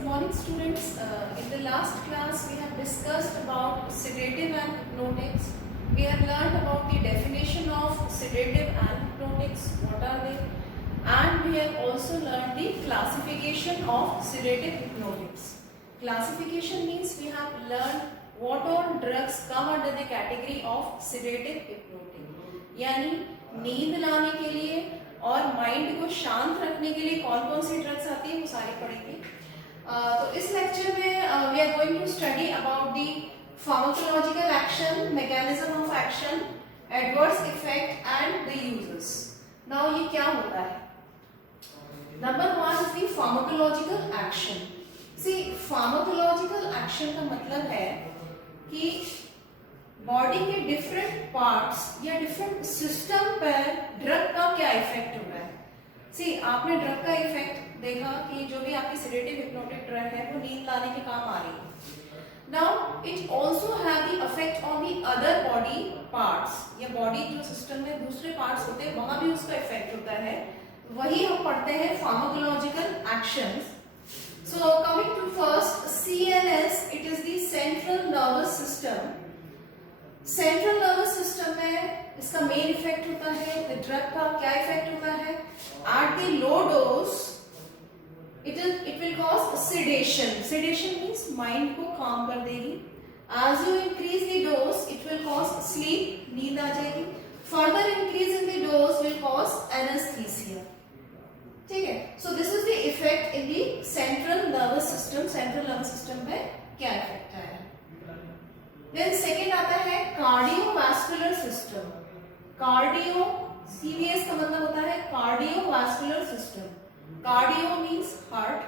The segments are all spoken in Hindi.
good morning students. In the last class we have discussed about sedative and hypnotics. We have learned about the definition of sedative and hypnotics, what are they, and we have also learned the classification of sedative hypnotics. Classification means we have learned what all drugs come under the category of sedative hypnotic, यानी नींद लाने के लिए और माइंड को शांत रखने के लिए कौन कौन सी ड्रग्स आती है वो सारी पढ़ेंगे। तो इस लेक्चर में we are going to study about the pharmacological action, mechanism of action, adverse effect and the uses. Now ये क्या होता है? Number 1 is the pharmacological action. See pharmacological action का मतलब है कि बॉडी के डिफरेंट पार्ट्स या डिफरेंट सिस्टम पर ड्रग का क्या इफेक्ट हो रहा है। सी आपने ड्रग का इफेक्ट देखा कि जो भी आपकी सेडेटिव हिप्नोटिक ड्रग है वो नींद लाने के काम आ रही है। Now it also have the effect on the other body parts, या बॉडी जो सिस्टम में दूसरे पार्ट्स होते हैं वहां भी उसका इफेक्ट होता है। वही हम पढ़ते हैं pharmacological actions. So coming to first CNS, it is the central nervous system. Central nervous system में इसका मेन इफेक्ट होता है। ड्रग का क्या इफेक्ट होता है? At the low dose it will cause sedation. Sedation means mind को काम कर देगी। As you increase the dose it will cause sleep, नींद आ जाएगी। Further increase in the dose will cause anaesthesia. ठीक है, so this is the effect in the central nervous system. Central nervous system पे क्या इफेक्ट आया? देन सेकेंड आता है कार्डियोवास्कुलर सिस्टम। कार्डियो, CVS का मतलब होता है cardiovascular system. Cardio means heart,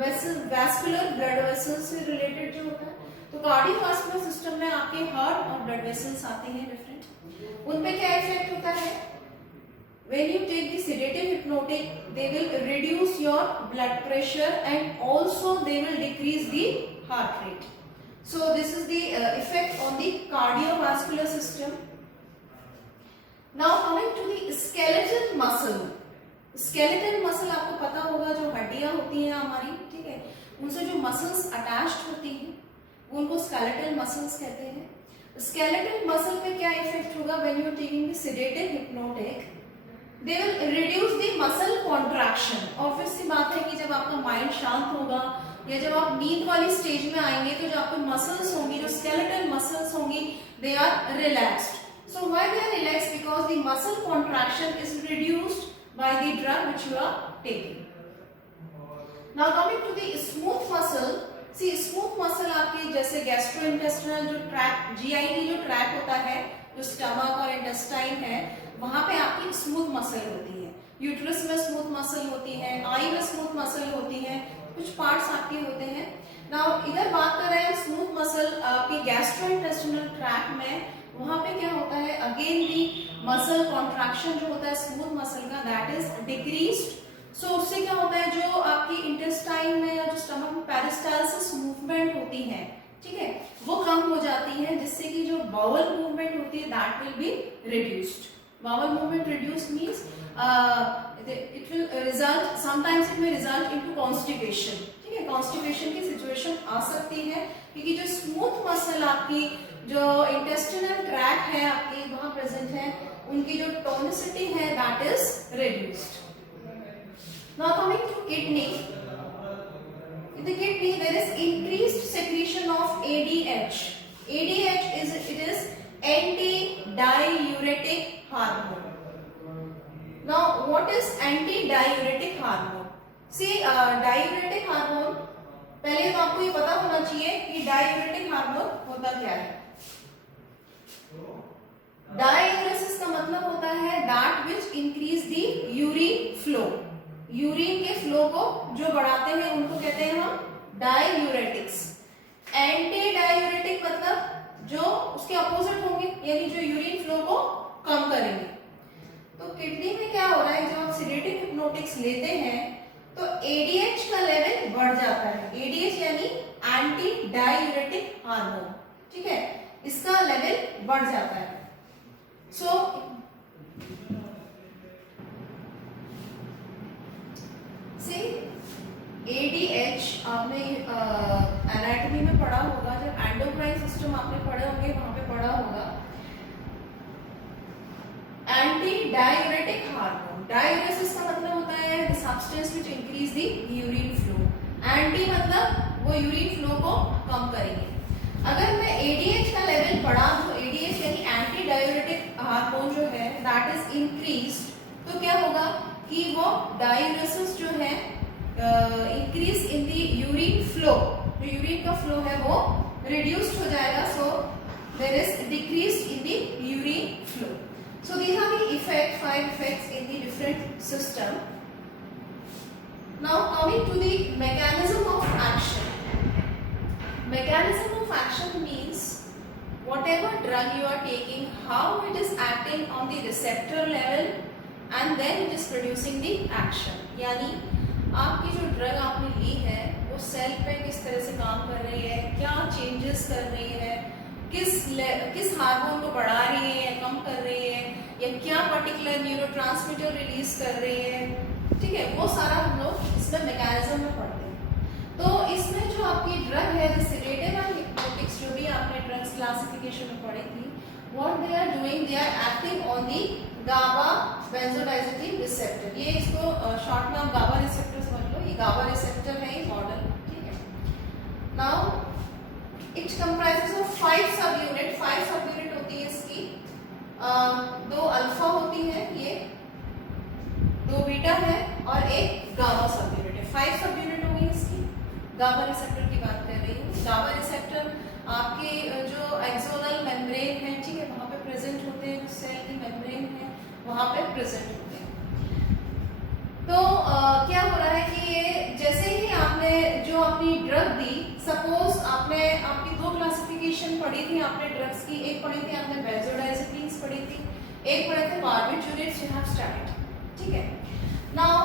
vascular blood vessels से रिलेटेड जो होता है। तो कार्डियोवास्कुलर सिस्टम में आपके हार्ट और ब्लड वेसल्स आते हैं डिफरेंट। उन पे क्या इफेक्ट होता है? When you take the sedative hypnotic, they will reduce your blood pressure and also they will decrease the heart rate. So this is the effect on the cardiovascular system. Now coming to the skeletal muscle. Skeletal muscle आपको पता होगा जो हड्डियां होती हैं हमारी, ठीक है, उनसे जो मसल्स अटैच्ड होती हैं उनको skeletal muscles कहते हैं। skeletal muscle पे क्या इफेक्ट होगा? When you are taking the sedative hypnotic, they will reduce the muscle contraction। Obvious सी बात है कि जब आपका माइंड शांत होगा या जब आप नींद वाली स्टेज में आएंगे तो जो आपकी मसल्स होंगी, जो स्केलेटल मसल्स होंगी, they are relaxed. So why they are relaxed? Because the muscle contraction is reduced by the drug which you are taking. Now coming to the smooth muscle. See smooth muscle आपकी जैसे गैस्ट्रोइंटेस्टिनल जो ट्रैक, GI जो ट्रैक होता है, जो स्टमक और इंटेस्टाइन है, वहां पे आपकी स्मूथ मसल होती है। यूट्रस में स्मूथ मसल होती है, आई में स्मूथ मसल होती है, कुछ पार्ट्स आपके होते हैं। नाउ इधर बात कर रहे हैं स्मूथ मसल आपके गैस्ट्रोइंटेस्टिनल ट्रैक में, वहां पे क्या होता है? अगेन दी मसल कॉन्ट्रैक्शन जो होता है स्मूथ मसल का, दैट इज डिक्रीज्ड। सो उससे क्या होता है? जो आपकी इंटेस्टाइन में या जो स्टमक में पेरिस्टाल्सिस मूवमेंट होती है, ठीक है, वो कम हो जाती है, जिससे कि जो बाउल मूवमेंट होती है that will be reduced. Bowel movement reduce means it will result, sometimes it may result into constipation। ठीक है, कॉन्स्टिपेशन की सिचुएशन आ सकती है क्योंकि जो स्मूथ मसल आपकी जो इंटेस्टिनल ट्रैक है आपकी वहां प्रेजेंट है, उनकी जो टोनिसिटी है that is reduced. Now coming to kidney. In the kidney there is increased secretion of ADH. ADH is anti-diuretic hormone. Now what is anti-diuretic hormone? See diuretic hormone, पहले तो आपको ये पता होना चाहिए कि diuretic hormone होता क्या है। Diuresis का मतलब होता है that which increase the urine flow। Urine के फ्लो को जो बढ़ाते हैं उनको कहते हैं हम डाययूरेटिक्स। एंटी डाययूरेटिक मतलब जो उसके अपोजिट होंगे, यानी जो यूरिन फ्लो को कम करेंगे। तो किडनी में क्या हो रहा है? जब आप सेडेटिव हिप्नोटिक्स लेते हैं तो ADH का लेवल बढ़ जाता है। ADH यानी एंटी डाययूरेटिक हार्मोन, ठीक है, इसका लेवल बढ़ जाता है। सो ADH आपने एनाटॉमी में पढ़ा होगा, जब एंडोक्राइन सिस्टम आपने पढ़े होंगे वहां पे पढ़ा होगा एंटी डाययूरेटिक हार्मोन। डाययूरेसिस का मतलब होता है the substance which increase the urine flow. Anti मतलब वो यूरिन फ्लो को कम करेंगे। अगर मैं एडीएच का लेवल पढ़ा तो एडीएच यानी एंटी डाययूरेटिक हार्मोन जो है दैट इज इंक्रीज्ड, तो क्या होगा कि वो डाययूरेसिस जो है increase in the urine flow, जो यूरिन का फ्लो है वो रिड्यूस्ड हो जाएगा, so there is decreased in the urine flow. So these are the five effects in the different system. Now coming to the mechanism of action. Mechanism of action means whatever drug you are taking, how it is acting on the receptor level and then it is producing the action. यानी आपकी जो ड्रग आपने ली है वो सेल पे किस तरह से काम कर रही है, क्या चेंजेस कर रही है, किस हार्मोन को बढ़ा रही है या कम कर रही है, या क्या पर्टिकुलर न्यूरोट्रांसमीटर रिलीज कर रही है, ठीक है, वो सारा हम लोग इसमें मैकेनिज्म में पढ़ते हैं। तो इसमें जो आपकी ड्रग है द सेडेटिव एंड हिप्नोटिक्स, जो भी आपने ड्रग्स क्लासिफिकेशन में पढ़ी थी, what they are doing, they are acting on the GABA benzodiazepine receptor. ये इसको शॉर्ट में आप गाबा रिसेप्टर समझ लो, ये गाबा रिसेप्टर है ये मॉडल, ठीक है। नाउ इट कंप्राइजेस ऑफ 5 सब यूनिट, 5 सब यूनिट होती है इसकी, 2 अल्फा होती है, ये 2 बीटा है और एक गामा सब यूनिट है। 5 सब यूनिट होगी इसकी। गामा रिसेप्टर की बात कर रही हूँ। गामा रिसेप्टर आपके जो एक्सोनल मेम्ब्रेन है, ठीक है, वहां पे प्रेजेंट होते हैं, सेल की मेम्ब्रेन है वहां पे प्रेजेंट होते हैं। तो क्या हो रहा है कि ये जैसे ही आपने जो अपनी ड्रग दी, सपोज आपने आपकी 2 क्लासिफिकेशन पढ़ी थी आपने ड्रग्स की, एक पढ़ी थी आपने बेंजोडाइजेपिन्स पढ़ी थी, एक पढ़े थे बार्बिटूरेट्स यू हैव स्टडीड, ठीक है। Now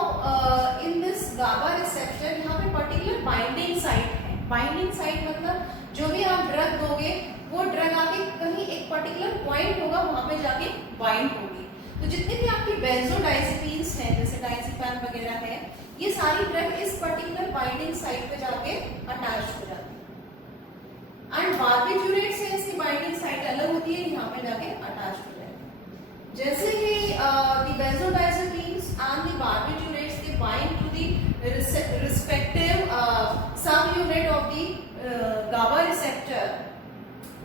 in this GABA receptor यहाँ पे पर्टिकुलर बाइंडिंग साइट है। बाइंडिंग साइट मतलब जो भी आप ड्रग दोगे वो ड्रग आके कहीं एक पर्टिकुलर पॉइंट होगा वहां पे जाके बाइंड होगी। तो जितने भी आपकी बेंजोडाइजेपिन्स हैं जैसे डायजेपिन वगैरह है, ये सारी ड्रग इस पर्टिकुलर बाइंडिंग साइट पे जाके अटैच हो जाती है। एंड बार्बिटूरेट से इसकी बाइंडिंग साइट अलग होती है, यहाँ पे जाके अटैच हो जाती है। जैसे ही the benzodiazepines and the barbiturates they bind to the respective sub unit of the GABA receptor,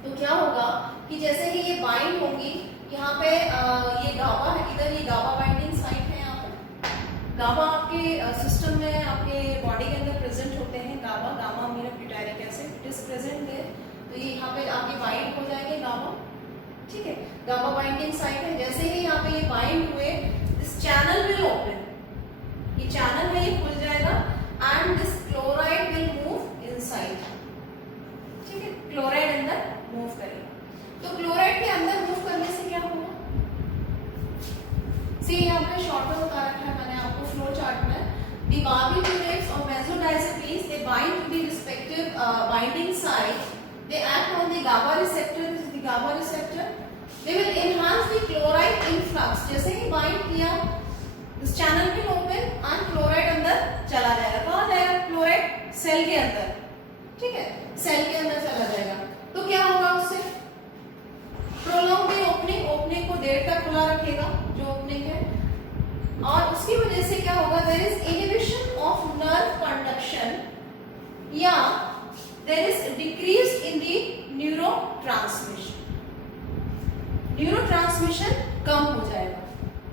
तो क्या होगा कि जैसे ही ये बाइंड होंगी, यहाँ पे ये गाबा है, इधर ये गाबा बाइंडिंग साइट है, यहाँ पे गाबा आपके सिस्टम में आपके बॉडी के अंदर प्रेजेंट होते हैं। GABA gamma aminobutyric acid it is present there, तो ये यहाँ पे आपके बाइंड हो जाएंगे गाबा, ठीक है, गाबा बाइंडिंग साइट है। जैसे ही यहाँ पे ये बाइंड हुए, दिस चैनल विल ओपन, ये चैनल है ये खुल जाएगा and this chloride will move inside, ठीक है, क्लोराइड अंदर मूव करेगा। तो क्लोराइड के अंदर मूव करने से क्या होगा, सी यहाँ पे शॉर्ट में बता रखा है मैंने आपको फ्लो चार्ट में, the barbiturates or benzodiazepines they bind to the respective binding site, they act on the GABA receptor, this is the GABA receptor, they will enhance the chloride influx। जैसे ही बाइंड किया, this channel will open and chloride अंदर चला जाएगा। कहाँ जाएगा क्लोराइड? सेल के अंदर, ठीक है, सेल के अंदर चला जाएगा। तो क्या होगा उससे, प्रोलॉन्ग द ओपनिंग, ओपनिंग को देर तक खुला रखेगा जो ओपनिंग है, और उसकी वजह से क्या होगा, there is inhibition of nerve conduction या there is decrease in the neurotransmission, neurotransmission कम हो जाएगा।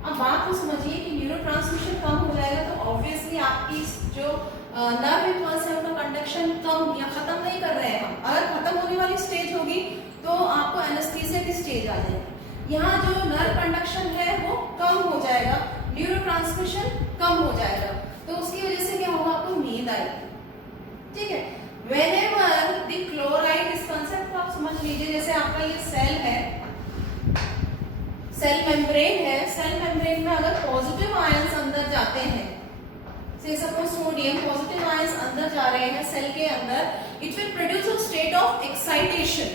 अब बात को समझिए कि न्यूरोट्रांसमिशन कम हो जाएगा तो ऑब्वियसली आपकी जो नर्व इम्पल्स है उनका कंडक्शन कम या खत्म नहीं कर रहे हैं हम, अगर खत्म होने वाली स्टेज होगी तो आपको एनेस्थीसिया की स्टेज आ जाएगी। यहाँ जो नर्व कंडक्शन है वो कम हो जाएगा, न्यूरोट्रांसमिशन कम हो जाएगा, तो उसकी वजह से क्या होगा, आपको नींद आएगी, ठीक है। व्हेनेवर द क्लोराइड, इस कंसेप्ट को आप समझ लीजिए, जैसे आपका ये सेल है, सेल मेम्ब्रेन है, सेल मेम्ब्रेन में अगर पॉजिटिव आयंस अंदर जाते हैं, से सपोज सोडियम, पॉजिटिव आयंस अंदर जा रहे हैं सेल के अंदर, it will produce a state of excitation,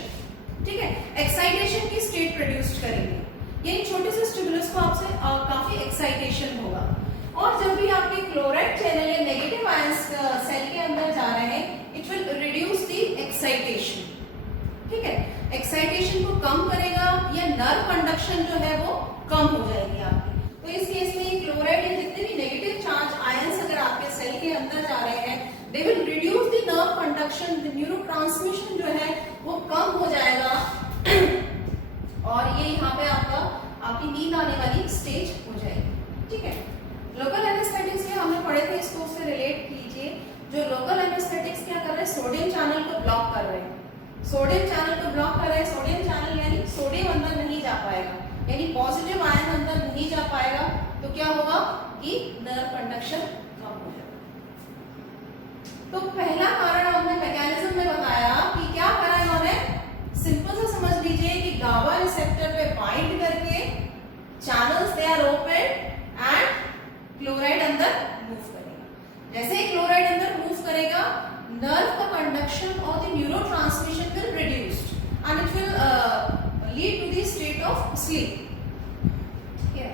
ठीक है, एक्साइटेशन की स्टेट प्रोड्यूस करेंगे, यानी छोटे से स्टिमुलस को आपसे काफी एक्साइटेशन होगा। और जब भी आपके क्लोराइड चैनल या नेगेटिव आयंस सेल के अंदर जा रहे हैं कंडक्शन जो है वो कम हो जाएगी आपकी। तो इस केस में क्लोराइड या जितने भी नेगेटिव चार्ज आयंस अगर आपके सेल के अंदर जा रहे हैं, they will reduce the nerve conduction, the neurotransmission जो है वो कम हो जाएगा और ये यहाँ पे आपकी नींद आने वाली स्टेज हो जाएगी। ठीक है, लोकल एनेस्थेटिक्स में हमने पढ़े थे, इसको उससे रिलेट कीजिए। जो लोकल एनेस्थेटिक्स क्या कर रहे हैं, सोडियम चैनल को ब्लॉक कर रहे हैं। सोडियम चैनल को ब्लॉक कर रहे हैं, सोडियम चैनल यानी सोडियम अंदर नहीं जा पाएगा, यानी पॉजिटिव आयन अंदर नहीं जा पाएगा, तो क्या होगा कि नर्व कंडक्शन कम हो जाएगा। तो पहला कारण हमने मैकेनिज्म में बताया कि क्या करा इन्होंने, सिंपल सा समझ लीजिए कि गाबा रिसेप्टर पे बाइंड करके channels they are open and chloride अंदर मूव करेगा। जैसे ही क्लोराइड अंदर मूव करेगा, नर्व का कंडक्शन और the neurotransmission will reduced and it will lead to the state of sleep. ठीक है,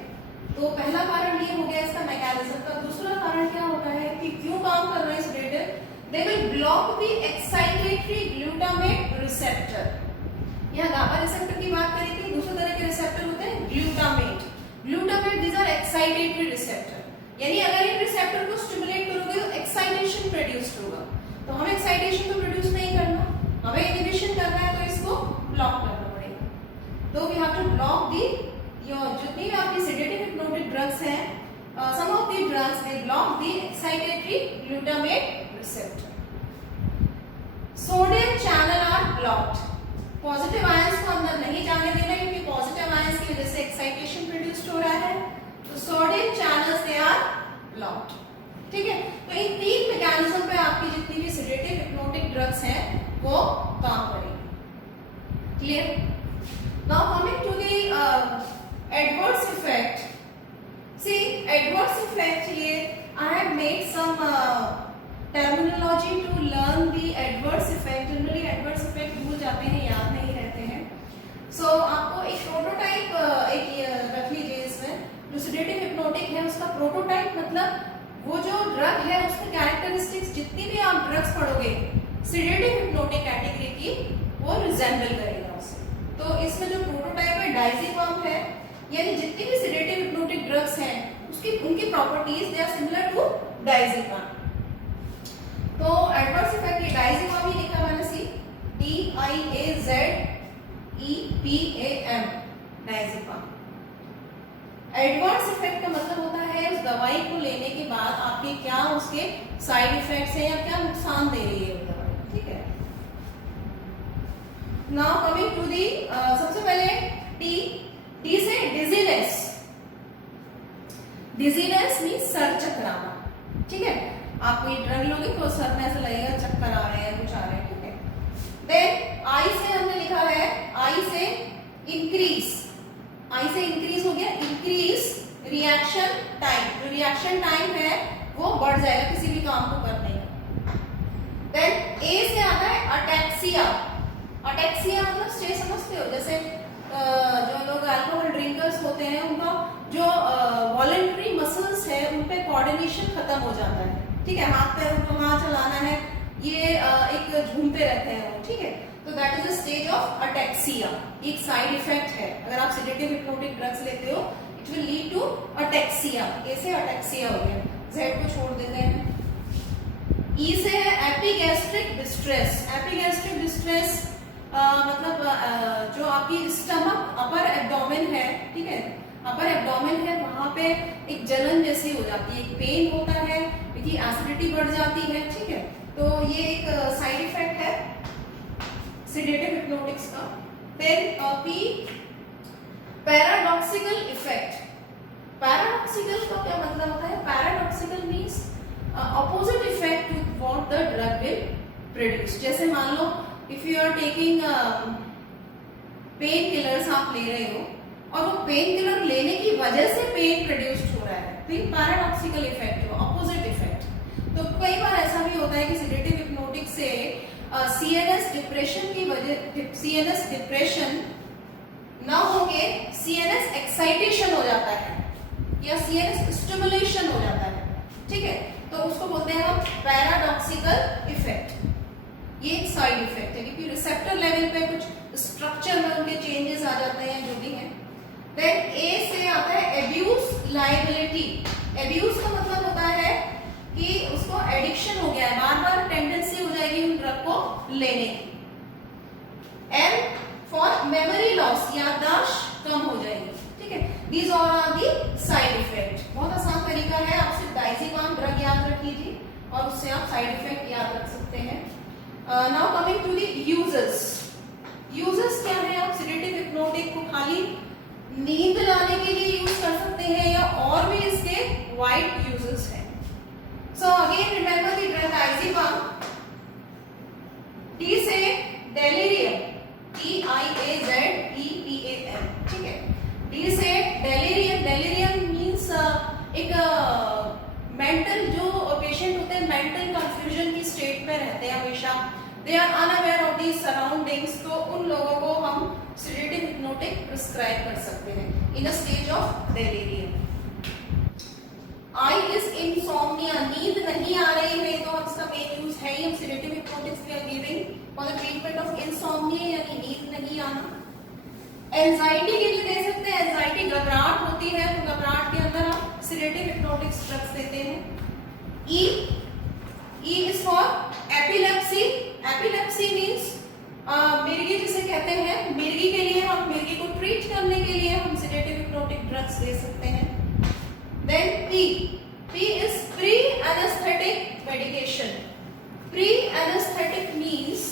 तो पहला कारण ये हो गया इसका मैकेनिज्म का। दूसरा कारण क्या होता है कि क्यों काम कर रहे हैं sedative, they will block the excitatory glutamate receptor. यहाँ गाबा रिसेप्टर की बात करी थी, दूसरे तरह के रिसेप्टर होते हैं glutamate. Glutamate these are excitatory receptor, यानी अगर इन रिसेप्टर को स्टिमुलेट करोगे तो एक्साइटेशन प्रोड्यूस होगा। तो हमें एक्साइटेशन तो प्रोड्यूस नहीं करना, हमें इनहिबिशन करना है, तो इसको ब्लॉक करना पड़ेगा। तो we have to block the जितनी भी आपकी सेडेटिव हिप्नोटिक ड्रग्स हैं, some of the drugs they block the excitatory glutamate receptor. Sodium channel are blocked, positive ions को अंदर नहीं जाने देना, क्योंकि पॉजिटिव आयंस की वजह से एक्साइटेशन प्रोड्यूस हो रहा है। तो sodium channels they are blocked. ठीक है, तो इन तीन मैकेनिज्म पे आपकी जितनी भी सेडेटिव हिप्नोटिक ड्रग्स हैं वो काम करेंगी। Clear? Now coming to the adverse effect. See adverse effect, ये I have made some terminology to learn the adverse effect. Generally adverse effect भूल जाते हैं, याद नहीं रहते हैं। सो आपको एक प्रोटोटाइप रख लीजिए इसमें। जो सेडेटिव हिप्नोटिक है उसका प्रोटोटाइप मतलब वो जो ड्रग है उसकी कैरेक्टरिस्टिक्स, जितनी भी आप ड्रग्स पढ़ोगे सेडेटिव हिप्नोटिक कैटेगरी की, वो रिजेंबल करेगा उसे। तो इसमें जो प्रोटोटाइप है डायज़ेपाम है, यानी जितनी भी सेडेटिव हिप्नोटिक ड्रग्स हैं उनकी properties they are similar to diazepam. तो एडवर्स इफेक्ट, ये डायज़ेपाम ही लिखा मैंने, see DIAZEPAM, diazepam. Adverse effect का मतलब होता है उस दवाई को लेने के बाद आपके क्या उसके साइड इफेक्ट्स हैं या क्या नुकसान दे रही है वो दवाई। ठीक है, नाउ कमिंग टू दी सबसे पहले डी से डिजीनेस। डिजीनेस मींस सर चकराना। ठीक है, आप कोई ड्रग लोगे तो सर में ऐसा लगेगा चक्कर आ रहे हैं, कुछ आ रहे हैं। ठीक है, देन आई से हमने लिखा है, आई से इंक्रीज, आई से इंक्रीज हो गया, इंक्रीज रिएक्शन टाइम। जो रिएक्शन टाइम है वो बढ़ जाएगा किसी भी काम को करने का। देन ए से आता है अटैक्सिया। अटैक्सिया मतलब स्टेज समझते हो, जैसे जो लोग अल्कोहल ड्रिंकर्स होते हैं उनका जो वॉलंटरी मसल्स है उन पे कोऑर्डिनेशन खत्म हो जाता है। ठीक है, हाथ पैर उनको कहाँ चलाना है ये एक झूमते रहते हैं वो। ठीक है, तो that is a stage of ataxia. एक साइड इफेक्ट है, अगर आप सेडेटिव हिप्नोटिक ड्रग्स लेते हो it will lead to ataxia. ऐसे अटैक्सिया हो गया, जेड को छोड़ देते हैं। ई से है एपिगैस्ट्रिक डिस्ट्रेस। एपिगैस्ट्रिक डिस्ट्रेस मतलब जो आपकी स्टमक अपर एब्डोमेन है, ठीक है, अपर एब्डोमेन है, वहां पे एक जलन जैसी हो जाती है, एक पेन होता है, क्योंकि एसिडिटी बढ़ जाती है। ठीक है, तो ये एक साइड इफेक्ट है सेडेटिव हिप्नोटिक्स का। Then P paradoxical effect. Paradoxical का क्या मतलब होता है? Paradoxical means opposite effect to what the drug will produce. जैसे मान लो if you are taking pain killers, आप ले रहे हो और वो पेन किलर लेने की वजह से पेन प्रोड्यूस हो रहा है, तो ये पैराडॉक्सिकल इफेक्ट है, ऑपोजिट इफेक्ट। तो कई बार ऐसा भी होता है कि सेडेटिव हिप्नोटिक से सीएनएस डिप्रेशन की वजह, सीएनएस डिप्रेशन ना होके सीएनएस एक्साइटेशन हो जाता है या सीएनएस स्टिमुलेशन हो जाता है। ठीक है, तो उसको बोलते हैं हम पैराडॉक्सिकल इफेक्ट। ये एक साइड इफेक्ट है, क्योंकि रिसेप्टर लेवल पे कुछ स्ट्रक्चर में उनके चेंजेस आ जाते हैं, जो भी हैं। देन ए से आता है एब्यूज लायबिलिटी। एब्यूज का मतलब होता है कि उसको एडिक्शन हो गया है, बार बार टेंडेंसी हो जाएगी उन ड्रग को लेने की। एम फॉर मेमोरी लॉस, याददाश्त कम हो जाएगी, ठीक है। These all are the side effect. बहुत आसान तरीका है, आप सिर्फ डायज़ेपाम ड्रग याद रखिए और उससे आप साइड इफेक्ट याद रख सकते हैं। Now coming to the uses. Uses क्या है? आप सेडेटिव हिप्नोटिक को खाली नींद लाने के लिए यूज कर सकते हैं या और भी इसके वाइड यूजेस हैं। So again remember the drug diazepam. D से डेलिरियम, DIAZEPAM, ठीक है। डी से डेलिरियम। डेलिरियम मीन्स एक मेंटल, जो पेशेंट होते हैं मेंटल कंफ्यूजन की स्टेट में रहते हैं हमेशा, they are unaware of the surroundings, तो उन लोगों को हम सेडेटिव हिप्नोटिक प्रिस्क्राइब कर सकते हैं in a stage of delirium. I is insomnia, नींद नहीं आ रही है तो इसका मेन यूज है ही हम sedative hypnotics we are giving for the treatment of insomnia, यानी नींद नहीं आना। एंजाइटी के लिए दे सकते हैं, एंजाइटी घबराहट होती है तो घबराहट के अंदर आप सेडेटिव हिप्नोटिक्स ड्रग्स देते हैं। E is for epilepsy. Epilepsy means मिर्गी जिसे कहते हैं, मिर्गी के लिए हम मिर्गी को ट्रीट करने के लिए हम सेडेटिव हिप्नोटिक ड्रग्स दे सकते हैं। Then P is pre-anesthetic medication. Pre-anesthetic means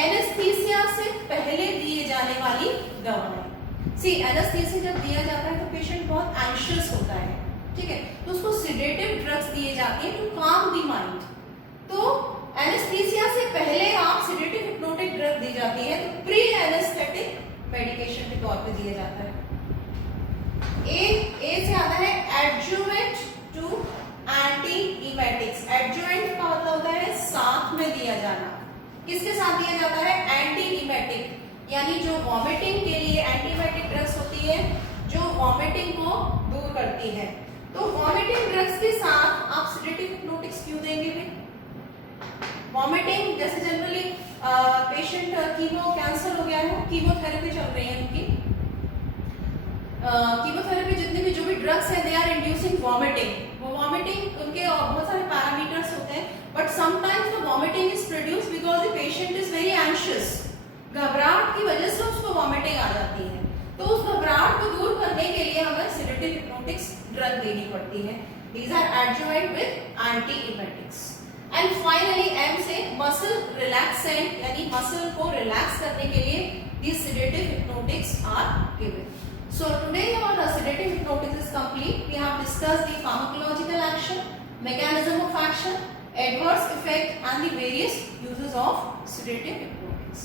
anaesthesia से पहले दिए जाने वाली दवाएं। सी एनेस्थीसिया जब दिया जाता है तो पेशेंट बहुत एंशियस होता है, ठीक है, तो उसको सेडेटिव ड्रग्स दिए जाते हैं टू काम द माइंड। तो एनेस्थीसिया से पहले आप सेडेटिव हिप्नोटिक ड्रग दी जाती है तो प्री एनेस्थेटिक मेडिकेशन के तौर पे दिया जाता है। ए से आता है adjuvant to anti emetics. Adjuvant का मतलब होता है साथ में दिया जाना। किसके साथ दिया जाता है? एंटी इमेटिक, यानी जो वॉमिटिंग के लिए एंटी इमेटिक ड्रग्स होती है जो वॉमिटिंग को दूर करती है। तो वॉमिटिंग ड्रग्स के साथ आप सेडेटिव हिप्नोटिक्स क्यों देंगे भाई? वॉमिटिंग जैसे जनरली पेशेंट कीमो कैंसर हो गया है, कीमोथेरेपी चल रही है उनकी, कीमोथेरेपी जितने भी जो भी ड्रग्स है दे आर इंड्यूसिंग वॉमिटिंग। वो वॉमिटिंग उनके बहुत सारे पैरामीटर्स होते हैं, but sometimes the vomiting is produce because the patient is very anxious. घबराहट की वजह से उसको वॉमिटिंग आ जाती है, तो उस घबराहट को दूर करने के लिए हमें सेडेटिव हिप्नोटिक्स ड्रग देनी पड़ती है। These are adjuvant with anti emetics. And finally M से मसल रिलैक्सेंट, यानी मसल को रिलैक्स करने के लिए these sedative hypnotics are given. So today our sedative hypnotics is complete. We have discussed the pharmacological action, mechanism of action, adverse effect and the various uses of sedative hypnotics.